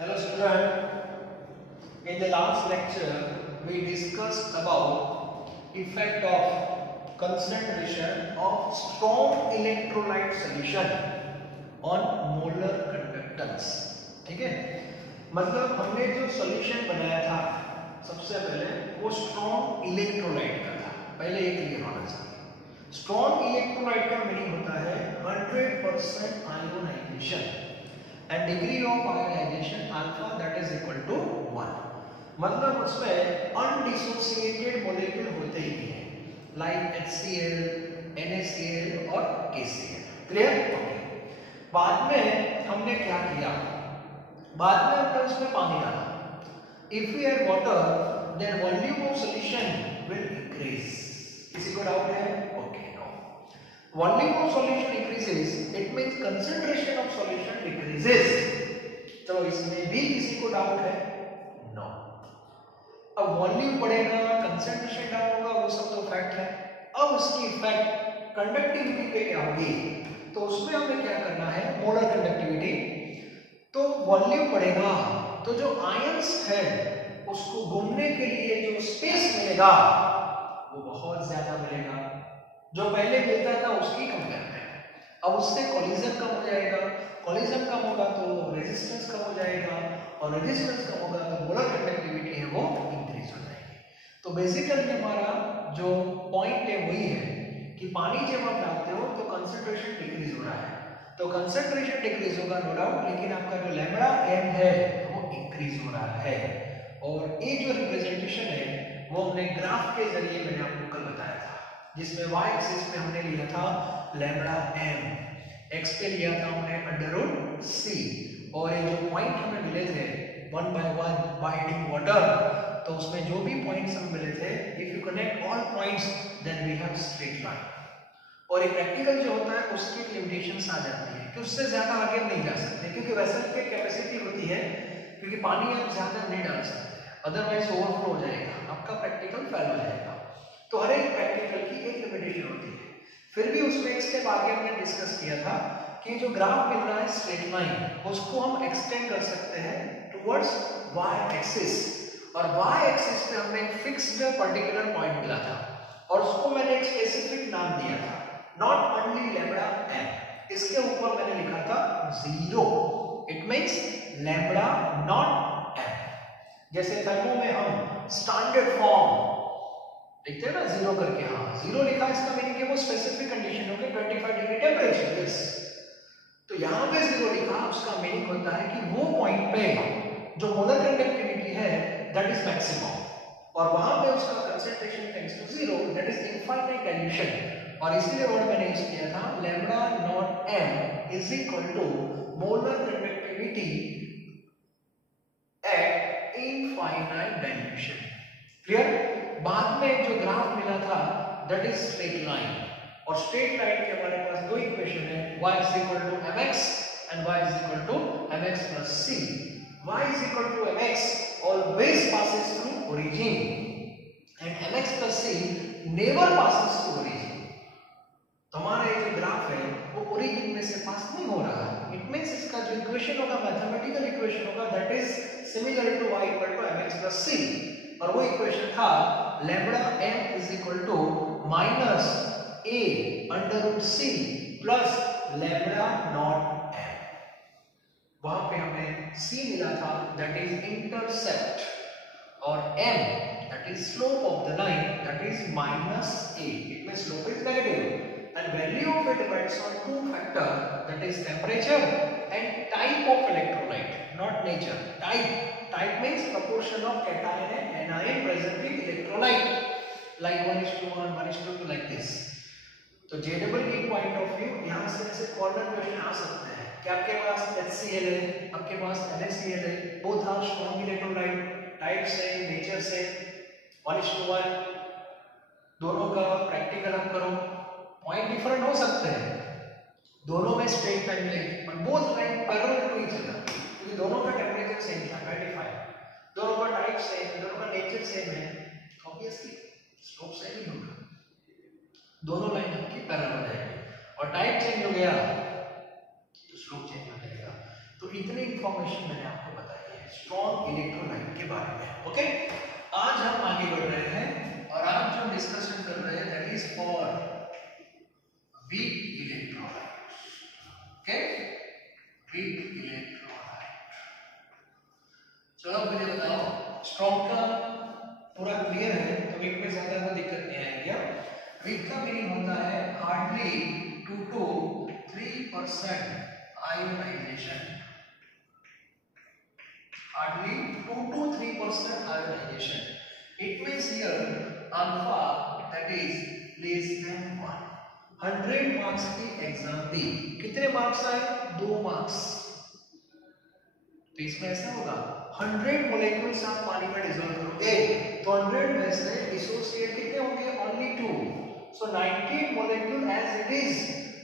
Hello student. In the last lecture we discussed about effect of concentration of strong electrolyte solution on molar conductance. ठीक है, मतलब हमने जो solution बनाया था सबसे पहले वो स्ट्रॉन्ग इलेक्ट्रोलाइट का था। पहले ये क्लियर होना चाहिए। स्ट्रॉन्ग इलेक्ट्रोलाइट का मीनिंग होता है 100% ionisation and degree of ionization alpha that is equal to 1। मतलब उसमें undissociated molecule होते ही हैं like HCl, NaCl और KCl। क्लियर? बाद में हमने क्या किया? बाद में हमने उसमें पानी डाला। If we add water, then volume of solution will increase। किसी को डाउट है? Okay, no। Volume of solution increases, it means concentration of solution decreases। तो इसमें भी किसी को डाउट है? No। अब वॉल्यूम बढ़ेगा, कंसंट्रेशन डाउन होगा, वो सब तो फैक्ट है। अब उसकी इफेक्ट कंडक्टिविटी पे क्या होगी? तो उसमें हमें क्या करना है? Molar conductivity. तो वॉल्यूम बढ़ेगा तो जो आयंस है उसको घूमने के लिए जो स्पेस मिलेगा वो बहुत ज्यादा मिलेगा। जो पहले मिलता था उसकी कंपेयर में अब उससे कोलिजन कम हो जाएगा। कोलिजन कम होगा तो रेजिस्टेंस कम हो जाएगा और रेजिस्टेंस कम होगा तो मोलर कंडक्टिविटी है वो इंक्रीज हो जाएगी। तो बेसिकली हमारा जो पॉइंट है वही है कि पानी जब आप डालते हो तो कंसंट्रेशन डिक्रीज हो रहा है। तो कंसंट्रेशन डिक्रीज होगा नो डाउट, लेकिन आपका जो लैम्बडा एम है वो इंक्रीज हो रहा है। और ये जो रिप्रेजेंटेशन है वो हमने ग्राफ के जरिए मैंने आपको कल बताया था, जिसमें y एक्सिस पे हमने लिया था लैम्बडा m, x पे लिया था हमने अंडर c, और ये जो पॉइंट हमें मिले थे 1 by 1 by adding water, तो उसमें जो भी पॉइंट्स हमें मिले थे, if you connect all points then we have straight line. और एक प्रैक्टिकल जो होता है उसकी लिमिटेशंस आ जाती है कि उससे ज्यादा आगे नहीं जा सकते, क्योंकि वेसल की कैपेसिटी होती है, क्योंकि पानी आप ज्यादा नहीं डाल सकते, अदरवाइज ओवरफ्लो हो जाएगा, आपका प्रैक्टिकल फेल हो जाएगा। तो हर एक प्रैक्टिकल की एक लिमिटेशन होती है। फिर भी उसमें एक स्टेप आगे हमने डिस्कस किया था कि जो ग्राफ मिल रहा है स्ट्रेट लाइन, उसको हम एक्सटेंड कर सकते हैं टुवर्ड्स y एक्सिस, और y एक्सिस पे हमें एक फिक्स्ड पर्टिकुलर पॉइंट मिला था और उसको मैंने एक स्पेसिफिक नाम दिया था, नॉट ओनली लैम्बडा m। इसके ऊपर मैंने लिखा था 0, it means lambda naught m। जैसे थर्मो में हम स्टैंडर्ड फॉर्म लिखते हैं ना 0 करके, हाँ 0 लिखा, इसका मीनिंग है वो स्पेसिफिक कंडीशन होगी 25 डिग्री टेम्परेचर। यस, तो यहाँ पे 0 लिखा, उसका मीनिंग होता है कि वो पॉइंट पे जो मोलर कंडक्टिविटी है दैट इज मैक्सिमम, और वहां पे उसका concentration tends to 0, that is infinite dilution. और इसीलिए वर्ड मैंने यूज किया था lambda naught m is equal to molar conductivity at infinite dilution. Clear? बाद में जो ग्राफ मिला था दैट इज स्ट्रेट लाइन, और स्ट्रेट लाइन के हमारे पास दो इक्वेशन है, y is equal to mx and y is equal to mx plus c। y is equal to mx always passes through origin and mx plus c never passes through origin। तो हमारा ये जो graph है वो origin में से पास नहीं हो रहा है, इट मींस इसका जो इक्वेशन होगा मैथमेटिकल इक्वेशन होगा that is similar to y equal to mx plus c, और वो इक्वेशन था lambda m is equal to minus a under root c plus lambda naught m। वहां पे हमें c मिला था दैट इज इंटरसेप्ट, और m that is slope of the line that is minus a, it means slope is negative and value of it depends on two factor, that is temperature and type of electrolyte, not nature, type means proportion of cation and anion present in electrolyte, like 1:1, 1:2, like this। तो JEE point of view यहाँ से ऐसे corner question आ सकते हैं कि आपके पास HCl है, आपके पास NaCl है, both are strong electrolyte, type same, nature same, 1:1, दोनों का प्रैक्टिकल आप करो, पॉइंट डिफरेंट हो सकते हैं, दोनों में स्ट्रेट लाइन मिलेगी पर both line parallel to each other, क्योंकि दोनों का टेंपरेचर सेम था 25, दोनों का टाइप सेम, दोनों का नेचर सेम है, ऑब्वियसली स्लोप सेम ही होगा, दोनों लाइन आपकी पैरेलल हो जाएगी, और टाइप चेंज हो गया तो स्लोप चेंज हो जाएगा। तो इतनी इंफॉर्मेशन मैंने आपको बताई है। स्ट्रॉन्ग इलेक्ट्रोलाइट के बारे में। ओके, आज हम आगे बढ़ रहे हैं और आज जो डिस्कशन कर रहे हैं that is for weak electrolyte. Okay, weak electrolyte. चलो मुझे बताओ, स्ट्रॉन्ग का पूरा क्लियर है तो वीक में ज्यादा कोई दिक्कत नहीं आएगी। वीक का मीनिंग होता है hardly 2 to 3% ionization, hardly 2 to 3% ionization. It means here alpha that is less than 1. 100 marks की एग्जाम दी, कितने मार्क्स आए? 2 मार्क्स। तो इसमें ऐसा होगा 100 मोलेक्युल्स आप पानी में डिसॉल्व करोगे तो 100 में से डिसोसिएट कितने होंगे? Only 2। So 90 molecule as it is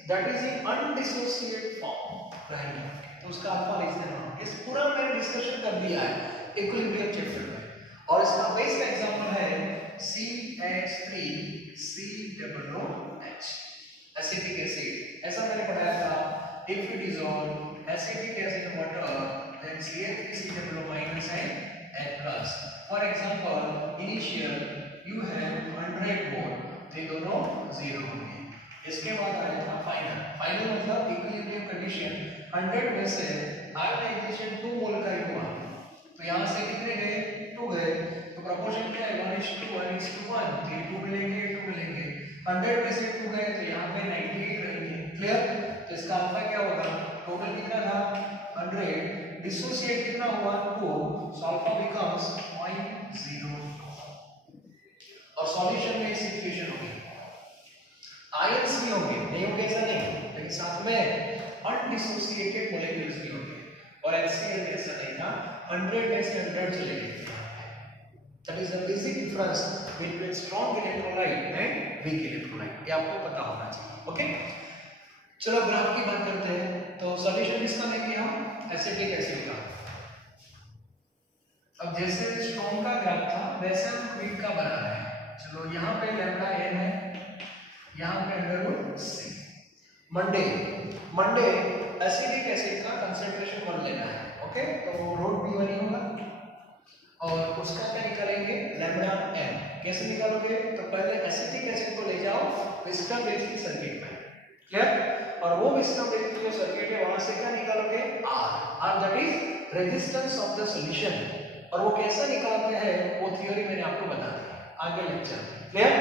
that is in undissociate form रहेंगे, तो उसका अल्फा लेस देन 1। इस पूरा मैंने डिस्कशन कर दिया है इक्विलिब्रियम चैप्टर में, और इसका बेस्ट एग्जांपल है CH3COOH एसिटिक एसिड। ऐसा मैंने पढ़ाया था, if you dissolve acetic acid in water then CH3COO- and H+. For example, initial you have 100 mole, ये दोनों 0 होंगे। इसके बाद आया था फाइनल। फाइनल मतलब इक्विलिब्रियम कंडीशन, 100 में से आयोनाइजेशन 2 मोल का ही हुआ, तो यहाँ से कितने गए? 2 गए, तो प्रोपोर्शन क्या है? 1:1:1, तो 2 मिलेंगे 2 मिलेंगे। 100 में से 2 गए तो यहाँ पे 98 रहेंगे। क्लियर? तो इसका अल्फा क्या होगा? टोटल कितना था? 100, डिसोसिएट कितना हुआ? 2, सो अल्फा बिकम्स 0.02। और सॉल्यूशन में इस इक्वेशन होगी, आयंस भी होंगे, नहीं होंगे ऐसा नहीं, लेकिन साथ में अनडिसोसिएटेड मॉलिक्यूल्स भी होंगे। और एचसीएल में ऐसा नहीं था, 100 में से 100 चले गए। That is the basic difference between strong electrolyte and weak electrolyte, ये आपको पता होना चाहिए। ओके, चलो ग्राफ की बात करते हैं। तो सॉल्यूशन किसका लेंगे हम? एसिटिक एसिड का। अब जैसे स्ट्रॉन्ग का ग्राफ था वैसे हम वीक का बना रहे हैं। चलो यहाँ पे लैम्डा n है, यहाँ पे √c। मंडे एसिटिक एसिड का कंसंट्रेशन 1 लेना है। ओके, तो √b1 ही होगा और उसका क्या निकालेंगे? Lambda n। कैसे निकालोगे? तो पहले एसिटिक एसिड को ले जाओ विस्कम बेसिक सर्किट में। क्लियर? और वो विस्कम बेसिक जो सर्किट है वहां से क्या निकालोगे? R that is resistance of the solution. और वो कैसा निकालते हैं वो थ्योरी मैंने आपको बता दी आगे लेक्चर। क्लियर?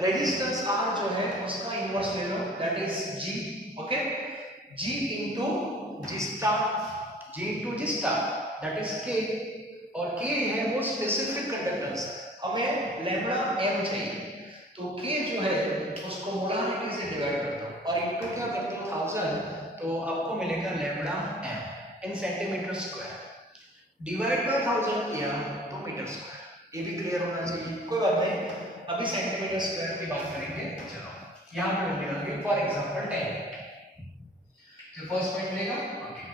रेजिस्टेंस R जो है उसका इनवर्स ले लो, that is G। Okay, G into G star that is K, और K है वो स्पेसिफिक कंडक्टेंस। हमें लैम्डा m चाहिए, तो K जो है उसको मोलारिटी से डिवाइड करता हूं और इनटू क्या करता हूं 1000, तो आपको मिलेगा lambda m in centimetre square. Divide by 1000 किया तो मीटर स्क्वायर। ये भी क्लियर होना चाहिए, कोई बात नहीं, अभी सेंटीमीटर स्क्वायर की बात करेंगे। चलो यहाँ पे हम मिलेंगे फॉर एग्जांपल 10, तो फर्स्ट पॉइंट मिलेगा। ओके,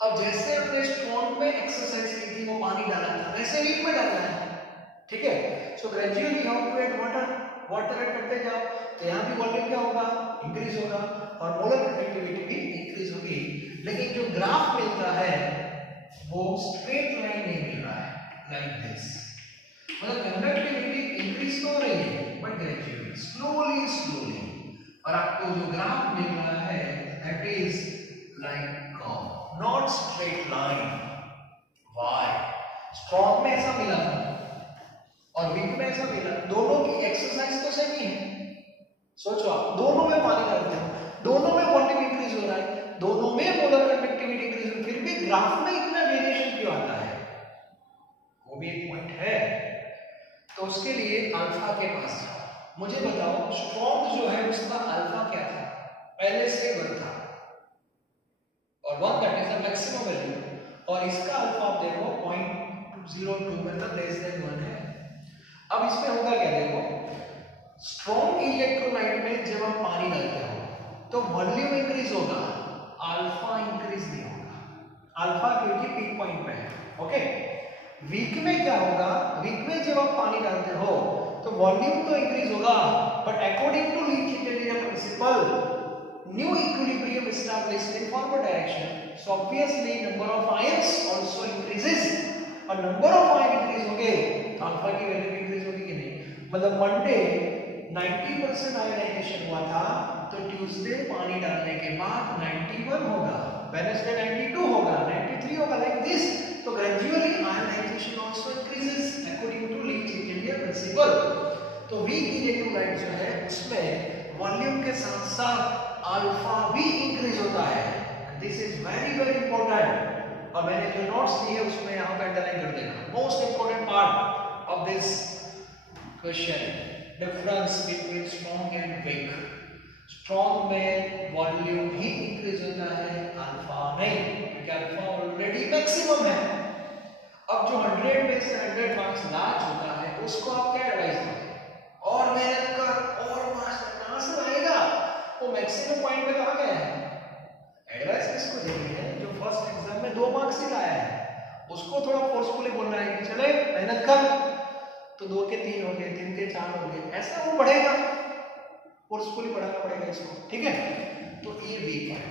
अब जैसे हमने स्ट्रॉन्ग में एक्सरसाइज की थी वो पानी डाला था, वैसे वीक में डालना है। ठीक है, so gradually how to add water add करते जाओ, तो यहाँ भी वॉल्यूम क्या होगा? इंक्रीज होगा और मोलर कंडक्टिविटी भी इंक्रीज होगी। लेकिन जो ग्राफ मिलता है वो स्ट्रेट लाइन नहीं मिल रहा है, लाइक दिस। मतलब कंडक्टिविटी इंक्रीज तो हो रही है बट ग्रेजुअली, स्लोली। और आपको जो ग्राफ मिल रहा है that is like curve, not straight line. Why? Strong में ऐसा मिला था और वीक में ऐसा मिला, दोनों की एक्सरसाइज तो सेम ही है। सोचो आप, दोनों में पानी डालते हो, दोनों में वॉल्यूम इंक्रीज हो रहा है, दोनों में मोलर कंडक्टिविटी इंक्रीज हो रही है, फिर भी ग्राफ में इतना वेरिएशन क्यों आता है? वो भी एक पॉइंट है। तो उसके लिए अल्फा के पास जाओ। मुझे बताओ स्ट्रॉन्ग जो है उसका अल्फा क्या था? पहले से 1 था और 1 that is the maximum value, और इसका अल्फा आप देखो 0.02 मतलब लेस देन 1 है। अब इसमें होगा क्या? देखो, स्ट्रॉन्ग इलेक्ट्रोलाइट में जब आप पानी डालते हो तो वॉल्यूम इंक्रीज होगा, अल्फा इंक्रीज नहीं होगा। अल्फा क्योंकि पीक पॉइंट पे है। ओके, वीक में क्या होगा? वीक में जब आप पानी डालते हो तो वॉल्यूम तो इंक्रीज होगा but according to Le Chatelier principle new equilibrium established in forward direction, so obviously number of ions also increases, और number of ion increase हो गए तो अल्फा की वैल्यू इंक्रीज होगी कि नहीं? मतलब मंडे 90% आयोनाइजेशन हुआ था तो ट्यूसडे पानी डालने के बाद 91 होगा, वेडनेसडे 92 होगा, 93 होगा, लाइक दिस. तो gradually ionization also increases according to Le Chatelier principle. तो वीक इलेक्ट्रोलाइट जो है उसमें वॉल्यूम के साथ साथ अल्फा भी इंक्रीज होता है. This is very very important. और मैंने जो नोट्स दिए उसमें यहाँ पे अंडरलाइन कर देना. Most important part of this question, difference between strong and weak. Strong में वॉल्यूम ही इंक्रीज होता है, अल्फा नहीं, क्योंकि अल्फा ऑलरेडी मैक्सिमम है. अब जो 100 में से 100 मार्क्स ला चुका है उसको आप क्या एडवाइस दोगे? और मेहनत कर और मार्क्स कहां से आएगा? वो मैक्सिमम पॉइंट पे कहां गया है? एडवाइस किसको देनी है? जो फर्स्ट एग्जाम में 2 मार्क्स ही लाया है उसको थोड़ा फोर्सफुली बोलना है कि चले मेहनत कर, तो 2 के 3 हो गए, 3 के 4 हो गए, ऐसा वो बढ़ेगा. फोर्सफुली पढ़ाना पड़ेगा इसको, ठीक है? तो ये वीक है.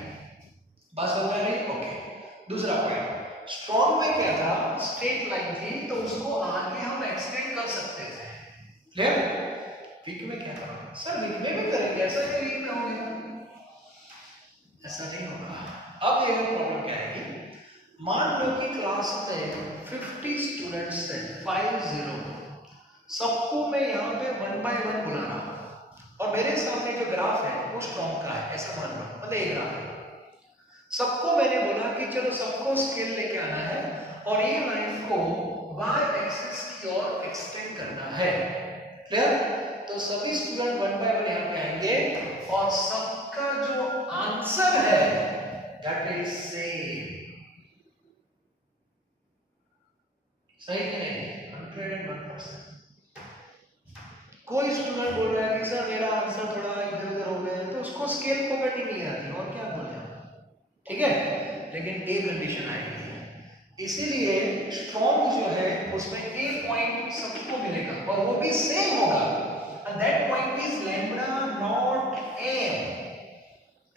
बस समझ में आई? ओके. दूसरा पॉइंट, स्ट्रॉन्ग में क्या था? स्ट्रेट लाइन थी तो उसको आगे हम एक्सटेंड कर सकते थे. क्लियर? वीक में क्या था? सर वीक में भी करेंगे, ऐसा ही वीक में हो गया, ऐसा नहीं होगा. अब ये प्रॉब्लम क्या है कि मान लो कि क्लास में 50 स्टूडेंट्स थे, 50, सबको मैं यहाँ पे 1 by 1 बुलाना और मेरे सामने जो ग्राफ है वो स्ट्रॉन्ग का है, ऐसा मान लो. मतलब ये ग्राफ है, सबको मैंने बोला कि चलो सबको स्केल लेके आना है और ये लाइन को y एक्सिस की ओर एक्सटेंड करना है. क्लियर? तो सभी स्टूडेंट 1 by 1 यहाँ पे आएंगे और सबका जो आंसर है दैट इज सेम. सही है नहीं? 101%. कोई स्टूडेंट बोल रहा है कि सर मेरा आंसर थोड़ा इधर उधर हो गया है तो उसको स्केल पकड़नी नहीं आती, और क्या बोले, ठीक है? लेकिन ए कंडीशन आएगी, इसीलिए स्ट्रॉन्ग जो है उसमें ए पॉइंट सबको मिलेगा और वो भी सेम होगा, and that point is lambda naught M.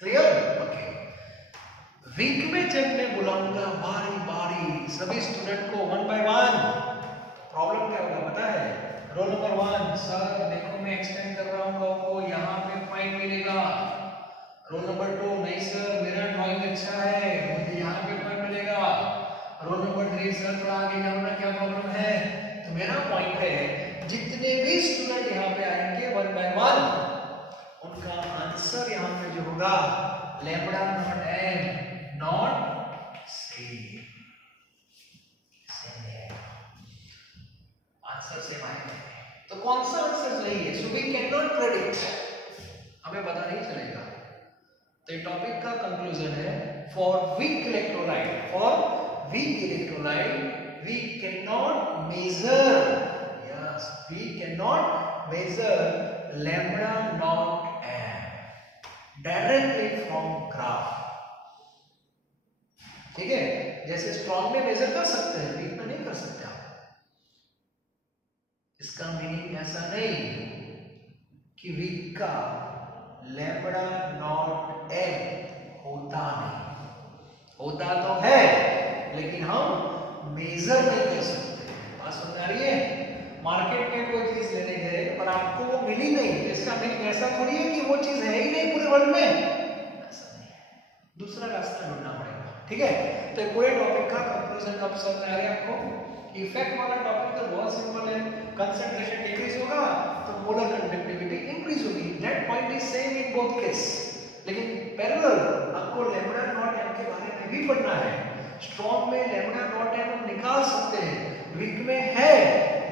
Clear? Okay. Weak में जब मैं बुलाऊंगा बारी बारी सभी स्टूडेंट को 1 by 1, प्रॉब्लम क्या होगा पता है? रोल नंबर 1, सर देखो मैं एक्सटेंड कर रहा हूँ आपको, यहाँ पे पॉइंट मिलेगा. रोल नंबर 2, नहीं सर मेरा ड्राइंग अच्छा है, मुझे यहाँ पे पॉइंट मिलेगा. रोल नंबर 3, सर थोड़ा आगे जाना, क्या प्रॉब्लम है? तो मेरा पॉइंट है जितने भी स्टूडेंट यहाँ पे आएंगे 1 by 1 उनका आंसर यहाँ पे जो होगा lambda naught M naught same. Answer same आएगा. तो कौन सा आंसर सही है? So we can not predict, हमें पता नहीं चलेगा. तो ये टॉपिक का कंक्लूजन है for weak electrolyte, we can not measure, yes we can not measure lambda naught M directly from graph. ठीक है? जैसे स्ट्रॉन्ग में मेजर कर सकते हैं, वीक में नहीं कर सकते आप. इसका मीनिंग ऐसा नहीं कि वीक का लैम्ब्डा नॉट एम होता नहीं, होता तो है लेकिन हम मेजर नहीं कर सकते. बात समझ आ रही है? मार्केट में कोई चीज लेने गए पर आपको वो मिली नहीं, इसका मीनिंग ऐसा थोड़ी है कि वो चीज है ही नहीं पूरे वर्ल्ड में, ऐसा नहीं है. दूसरा रास्ता ढूंढना पड़ेगा. ठीक है? तो पूरे टॉपिक का कंक्लूजन अब समझ आ रहा है आपको? इफेक्ट वाला टॉपिक तो बहुत सिंपल है. कंसंट्रेशन डिक्रीज होगा तो मोलर कंडक्टिविटी इंक्रीज होगी. That point is same in both case. लेकिन पैरेलल आपको लैम्ब्डा नॉट एम के बारे में भी पढ़ना है. स्ट्रॉन्ग में लैम्ब्डा नॉट एम हम निकाल सकते हैं, वीक में है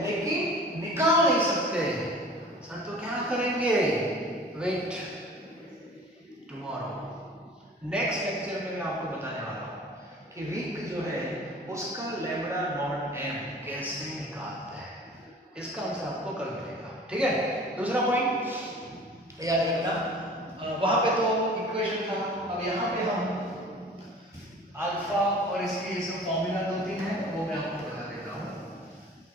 लेकिन निकाल नहीं सकते. सर तो क्या करेंगे? वेट टुमारो, नेक्स्ट लेक्चर में मैं आपको बताने वाला हूं कि वीक जो है उसका लैम्ब्डा नॉट एम कैसे निकालते हैं. इसका आंसर आपको कल मिलेगा. ठीक है? दूसरा पॉइंट याद रखना, वहां पे तो इक्वेशन था, अब यहाँ पे हम अल्फा और इसके ये सब फॉर्मूला 2-3 है वो मैं आपको बता देता हूँ.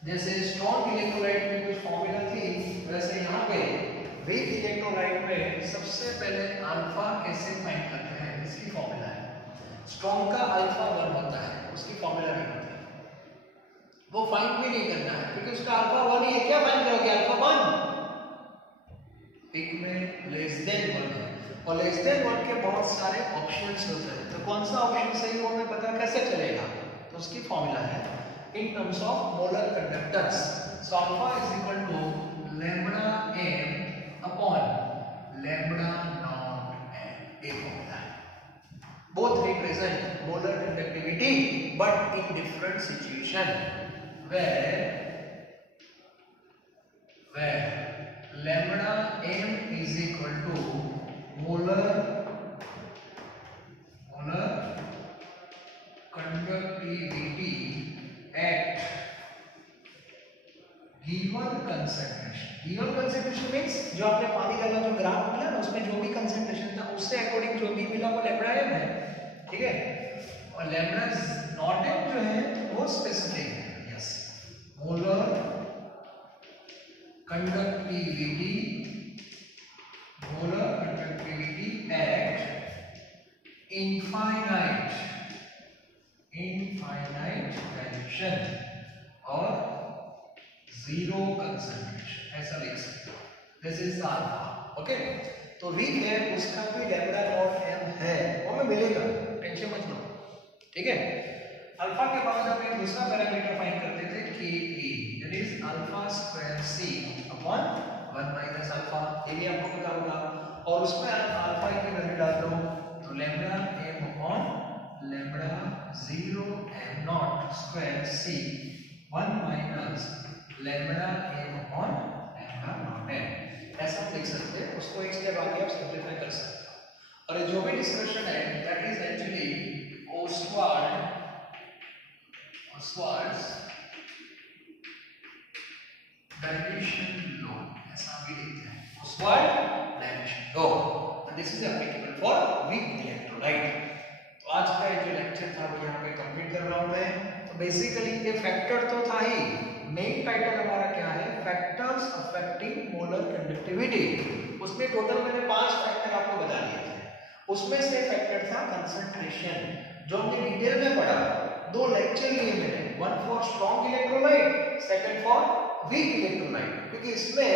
जैसे स्ट्रॉन्ग इलेक्ट्रोलाइट में कुछ फॉर्मूला थी, वैसे यहाँ पे वीक इलेक्ट्रोलाइट में सबसे पहले अल्फा कैसे अल्फा 1 होता है उसकी फॉर्मूला नहीं होती, वो फाइंड भी नहीं करना है क्योंकि उसका अल्फा 1 ही है। क्या फाइंड करोगे? अल्फा 1 एक में लेस देन 1 है और लेस देन 1 के बहुत सारे ऑप्शंस होते हैं, तो कौन सा ऑप्शन सही हो हमें पता कैसे चलेगा? तो उसकी फॉर्मूला है in terms of molar conductance. So alpha is equal to lambda m upon lambda naught m। ये फॉर्मूला है। Both represent molar conductivity but in different situation where lambda m is equal to molar conductivity at given concentration। given concentration means जो आपने पानी का जो graph मिला ना उसमें जो भी कंसंट्रेशन था उससे अकॉर्डिंग जो भी मिला वो लैम्बडा m है, ठीक है। और लैम्बडा नॉट m जो है वो स्पेसिफिक है। Yes, molar conductivity at infinite condition और zero concentration, ऐसा लिख सकते हो। This is alpha, okay. तो v है उसका भी लैम्बडा नॉट m है, वो हमें मिलेगा, टेंशन मत लो, ठीक है। अल्फा के बाद हम एक दूसरा पैरामीटर फाइंड करते थे के that is alpha square c upon 1 minus alpha. ये भी आपको पता होगा और उसमें आप अल्फा की वैल्यू डाल दो तो lambda m upon lambda 0 m not square c 1 minus lambda m upon lambda naught m, ऐसा लिख सकते हैं। उसको एक स्टेप आगे आप सिंपलीफाई कर सकते हो। और ये जो भी डिस्कशन है that is actually Ostward's dilation law, ऐसा भी लिखते हैं Ostward dilation law, and this is applicable for weak electrolyte. तो आज का ये जो लेक्चर था वो यहाँ पे कंप्लीट कर रहा हूँ मैं। तो बेसिकली ये फैक्टर तो था ही, मेन टाइटल हमारा क्या है? Factors affecting molar conductivity. उसमें टोटल मैंने 5 फैक्टर आपको बता दिए थे, उसमें से फैक्टर था कंसंट्रेशन जो हमने डिटेल में पढ़ा। 2 लेक्चर लिए मैंने, one for strong electrolyte, second for weak electrolyte, क्योंकि इसमें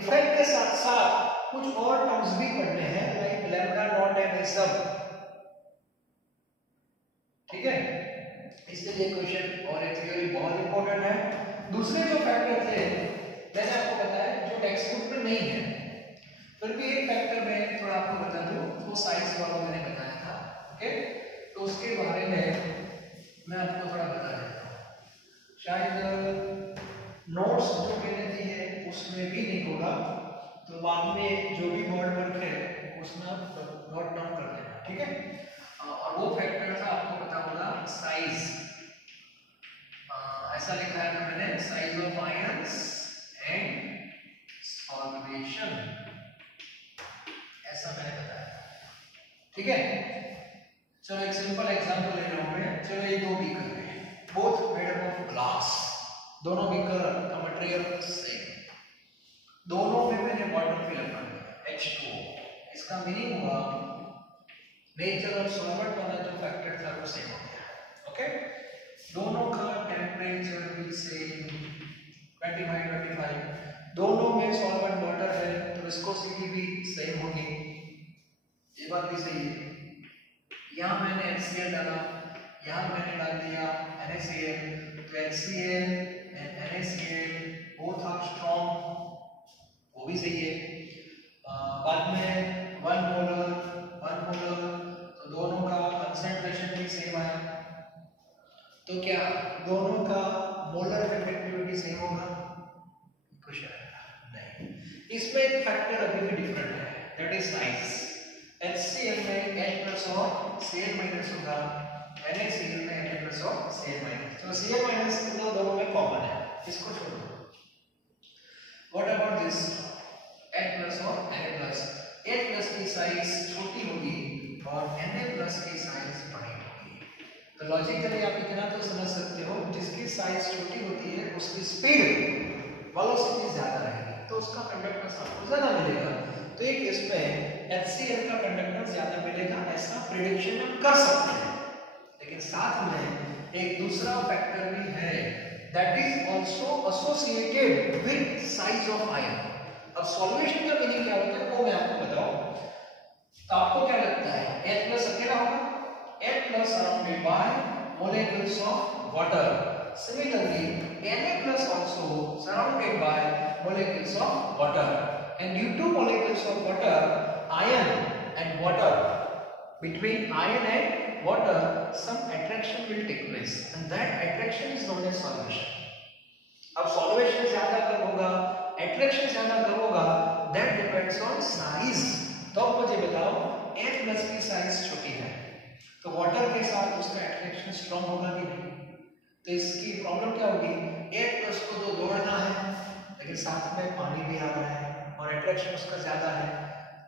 इफेक्ट के साथ साथ कुछ और टर्म्स भी पढ़ने हैं लाइक लैम्बडा नॉट m, सब, ठीक है। इसलिए क्वेश्चन और एक थ्योरी बहुत इंपॉर्टेंट है। दूसरे जो फैक्टर थे मैंने आपको बताया जो टेक्स्ट बुक में नहीं है, फिर भी एक फैक्टर मैं थोड़ा आपको बता दूं, वो साइज वाला मैंने बताया था, ओके। तो उसके बारे में मैं आपको थोड़ा बता देता हूँ, शायद नोट्स जो मैंने दी है उसमें भी नहीं होगा, तो बाद में जो भी बोर्ड वर्क है उसमें नोट डाउन कर लेना, ठीक है। और वो फैक्टर था आपको पता होगा साइज, ऐसा लिखा है मैंने, size of ions and solvation, ऐसा मैंने बताया, ठीक है। चलो एक सिंपल एग्जांपल ले रहा हूं मैं। चलो ये 2 बीकर हैं, बोथ मेड ऑफ ग्लास, दोनों बीकर का मटेरियल सेम, दोनों में मैंने वाटर फिल कर दिया H2O। इसका मीनिंग हुआ नेचर ऑफ सॉल्वेंट वाला जो फैक्टर था वो सेम हो गया, ओके। दोनों का टेंपरेचर भी सेम 25, दोनों में सॉल्वेंट वाटर है तो विस्कोसिटी भी सेम होगी, ये बात भी सही है। यहाँ मैंने HCl डाला, यहाँ मैंने डाल दिया NaCl, तो HCl and NaCl both are strong, वो भी सही है। बाद में 1 मोलर तो दोनों का कंसंट्रेशन भी सेम आया, तो क्या दोनों का मोलर कंडक्टिविटी सेम होगा? कुछ नहीं, इसमें एक फैक्टर अभी भी डिफरेंट है, दैट इज साइज। HCl में H+ और Cl- होगा, NaCl में Na+ और Cl-, तो Cl- दोनों में कॉमन है, इसको छोड़ो। व्हाट अबाउट दिस H+ और Na+? H+ की साइज छोटी होगी और Na+ की साइज बड़ी होगी। तो लॉजिकली आप इतना तो समझ सकते हो, जिसकी साइज छोटी होती है उसकी स्पीड वेलोसिटी ज्यादा रहेगी, तो उसका कंडक्टेंस आपको ज्यादा मिलेगा। तो एक इसमें HCl का कंडक्टेंस ज्यादा मिलेगा, ऐसा प्रेडिक्शन हम कर सकते हैं, लेकिन लेकिन साथ में एक दूसरा फैक्टर भी है, that is also associated with size of ion. अब सॉल्वेशन का मीनिंग क्या होता है वो मैं आपको बताऊं। तो आपको क्या लगता है H+ अकेला होगा? H+ surrounded by molecules of water. Similarly, Na+ also surrounded by molecules of water. And due to molecules of water, iron and water, between iron and water, some attraction will take place, and that attraction is known as solvation. अब solvation ज्यादा कब होगा, attraction ज्यादा कब होगा, that depends on size. तो अब मुझे बताओ H+ की साइज छोटी है तो वाटर के साथ उसका एट्रैक्शन स्ट्रांग होगा कि नहीं? तो इसकी प्रॉब्लम क्या होगी, H+ को तो दौड़ना है लेकिन साथ में पानी भी आ रहा है और एट्रैक्शन उसका ज्यादा है,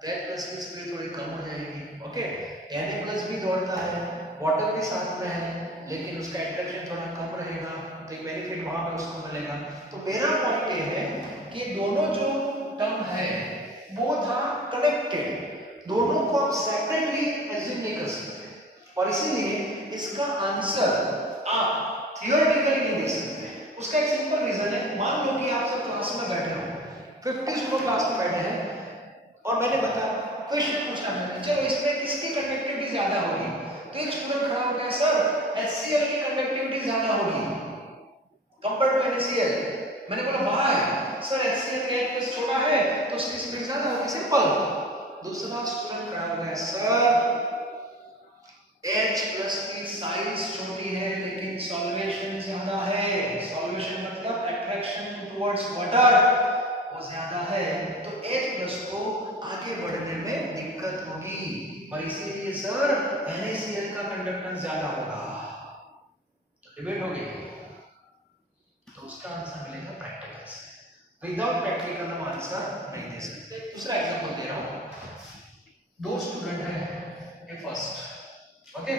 तो H+ की स्पीड थोड़ी कम हो जाएगी। ओके, Na+ भी दौड़ता है, वाटर भी साथ में है लेकिन उसका एट्रैक्शन थोड़ा कम रहेगा, तो ये बेनिफिट वहां पे उसको मिलेगा। तो मेरा पॉइंट ये है कि दोनों जो टर्म है वो था कनेक्टेड, दोनों को आप सेपरेटली एज्यूम नहीं कर सकते और इसीलिए इसका आंसर आप थियोरेटिकली नहीं दे सकते। उसका एक सिंपल रीजन है, मान लो कि आप सब क्लास में बैठे हो, 50 स्टूडेंट क्लास में बैठे हैं और मैंने बताया क्वेश्चन पूछा मैंने, चलो इसमें किसकी कंडक्टिविटी ज्यादा होगी? तो एक स्टूडेंट खड़ा हो गया, सर HCl की कंडक्टिविटी ज्यादा होगी कंपेयर टू NaCl। मैंने बोला व्हाई? सर HCl का H+ छोटा है तो उसकी स्पीड ज्यादा होगी, सिंपल। दूसरा स्टूडेंट खड़ा हो गया, सर H+ की साइज छोटी है लेकिन सॉल्वेशन ज्यादा है, सॉल्वेशन मतलब अट्रैक्शन टुवर्ड्स वाटर वो ज्यादा है, तो H+ को आगे बढ़ने में दिक्कत होगी और इसीलिए सर NaCl का कंडक्टेंस ज्यादा होगा। तो डिबेट होगी, तो उसका आंसर मिलेगा प्रैक्टिकल से, विदाउट प्रैक्टिकल हम आंसर नहीं दे सकते। दूसरा एग्जांपल दे रहा हूं, दो स्टूडेंट हैं, ये फर्स्ट, ओके,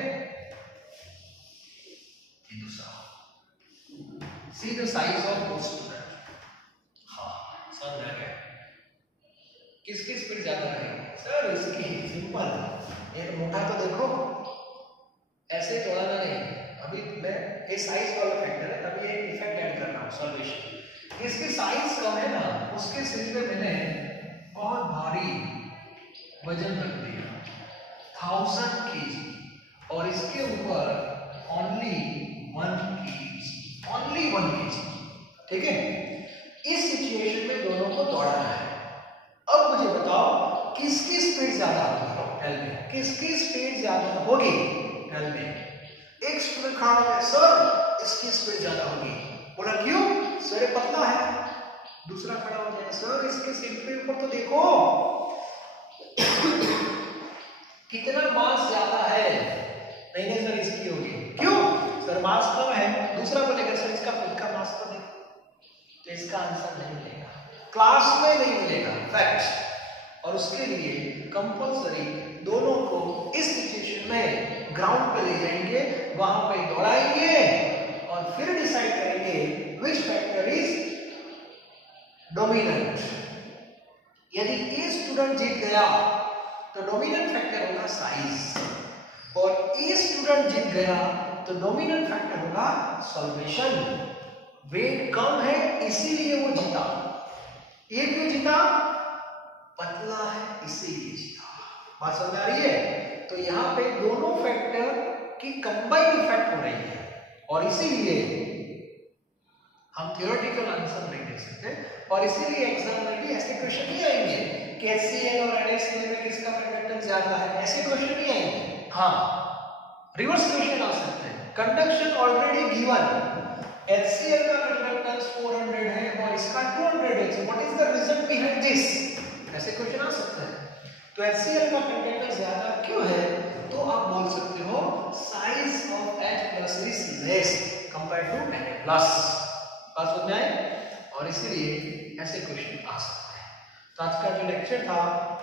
ये दूसरा, see the size of both student. हाँ समझ आ गया, किसकी स्पीड ज्यादा रहेगी? सर इसकी, सिंपल, एक मोटा तो देखो, ऐसे दौड़ाना नहीं, अभी मैं ये साइज वाला फैक्टर है, अभी एक इफेक्ट ऐड कर रहा हूं सॉल्वेशन। इसकी साइज कम है ना, उसके सिर पे मैंने बहुत भारी वजन रख दिया 1000 kg और इसके ऊपर ओनली 1 kg, ठीक है? इस सिचुएशन में दोनों को दौड़ना है। अब मुझे बताओ किसकी स्पीड ज्यादा होगी? टेल मी, किसकी स्पीड ज्यादा होगी? Tell me. एक स्टूडेंट खड़ा हो गया, सर इसकी स्पीड ज्यादा होगी। बोला क्यों? सर पतला है। दूसरा खड़ा हो गया, सर इसके सिर के ऊपर तो देखो कितना मास ज्यादा है। नहीं नहीं सर इसकी होगी। क्यों? सर मास कम है। दूसरा बोलेगा सर इसका खुद का मास तो देखो। तो इसका आंसर नहीं मिलेगा, क्लास में नहीं मिलेगा, फैक्ट। और उसके लिए कंपल्सरी दोनों को इस सिचुएशन में ग्राउंड पे ले जाएंगे, वहां पे दौड़ाएंगे और फिर डिसाइड करेंगे विच फैक्टर इज डोमिनेंट। यदि ए स्टूडेंट जीत गया तो डोमिनेंट फैक्टर होगा साइज, और ए स्टूडेंट जीत गया तो डोमिनेंट फैक्टर होगा सॉल्वेशन। वेट कम है इसीलिए वो जीता। ये क्यों जीता? पतला है इसीलिए जीता। बात समझ आ रही है? तो यहाँ पे दोनों फैक्टर की कंबाइंड इफेक्ट हो रही है और इसीलिए हम थ्योरेटिकल आंसर नहीं दे सकते, और इसीलिए एग्जाम में भी ऐसे क्वेश्चन नहीं आएंगे कि HCl और NaCl में किसका कंडक्टेंस ज्यादा है, ऐसे क्वेश्चन नहीं आएंगे। हाँ, रिवर्स क्वेश्चन आ सकते हैं। कंडक्शन ऑलरेडी गिवन, HCl का कंडक्टेंस 400 है और इसका 200 है, so what is the reason behind this? ऐसे क्वेश्चन आ सकते हैं। तो HCl का कंडक्टेंस ज्यादा क्यों है? तो आप बोल सकते हो size of H+ is less compared to Na+। बात समझ में आई? और इसीलिए ऐसे क्वेश्चन आ सकते हैं। तो आज का जो लेक्चर था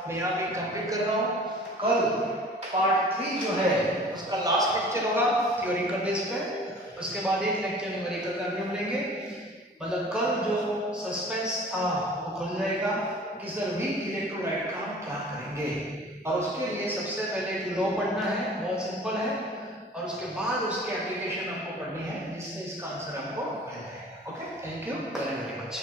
मैं यहाँ पे कंप्लीट कर रहा हूँ। कल पार्ट 3 जो है उसका लास्ट लेक्चर होगा थ्योरेटिकल बेस पे, उसके बाद एक लेक्चर न्यूमेरिकल का भी हम लेंगे। मतलब कल जो सस्पेंस था वो खुल जाएगा कि सर वीक इलेक्ट्रोलाइट का हम क्या करेंगे, और उसके लिए सबसे पहले लॉ पढ़ना है, बहुत सिंपल है, और उसके बाद उसकी एप्लीकेशन आपको पढ़नी है, जिससे इसका आंसर आपको मिल जाएगा। Okay, thank you very very much.